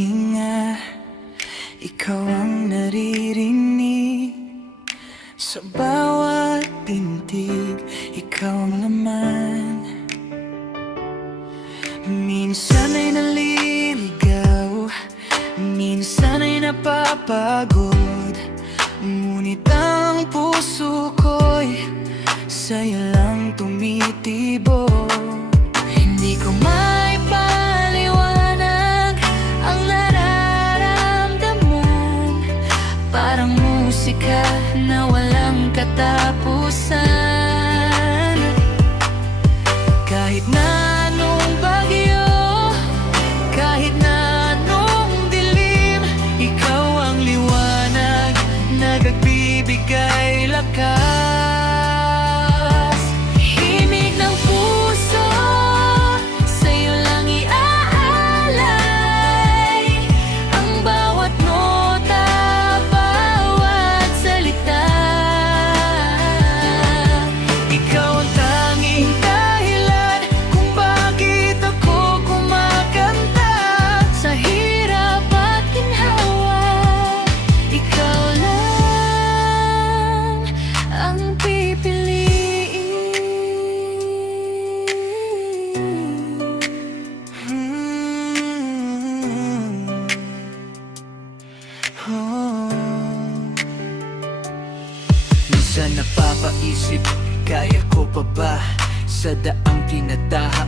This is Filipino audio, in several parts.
hinga, ikaw ang naririnig. Sa bawat tintig, ikaw ang laman. Minsan ay naliligaw, minsan ay napapagod, ngunit ang puso ko'y sa'yo lang tumitibok. Hindi ko maipaliwanag ang nararamdaman, parang musika na walang katapusan. Kahit na anong bagyo, kahit na anong dilim, ikaw ang liwanag, nagbibigay lakas. Himig ng puso, sa'yo lang iaalay ang bawat nota, bawat salita. Ikaw ang tanging dahilan kung bakit ako kumakanta. Sa hirap at ginhawa, ikaw lang ang pipiliin. Minsan napapaisip, kaya ko pa ba sa daang tinatahak?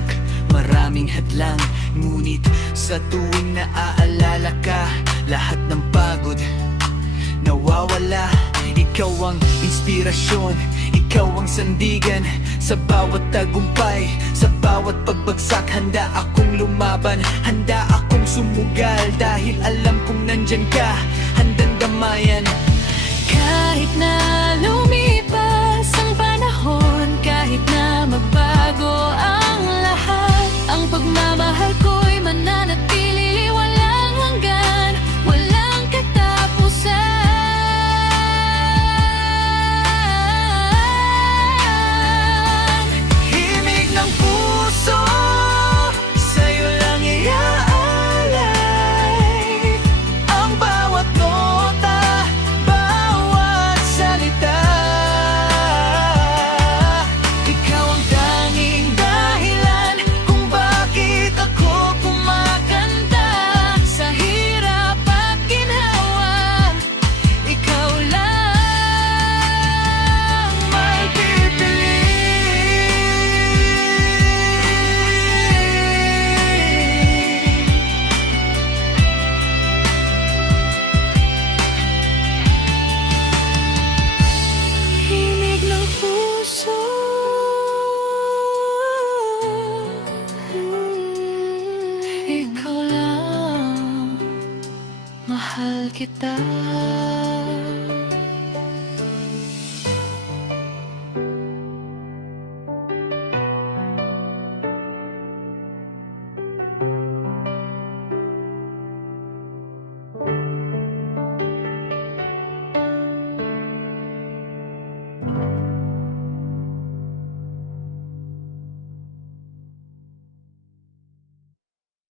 Maraming hadlang, ngunit sa tuwing naaalala ka, lahat ng pagod nawawala. Ikaw ang inspirasyon, ikaw ang sandigan. Sa bawat tagumpay, sa bawat pagbagsak, handa akong lumaban, handa akong sumugal, dahil alam kong nandyan ka, handang damayan. Kahit na lumipas ang panahon, kahit na magbago ang lahat, ang pagmamahal ko'y mananatili, walang hanggan, walang katapusan. Himig ng puso, sa'yo lang iaalay ang bawat nota, bawat salita. Ikaw ang tanging dahilan kung bakit ako kumakanta. Sa hirap at ginhawa, ikaw lang may himig ng puso, ikaw lang, mahal kita.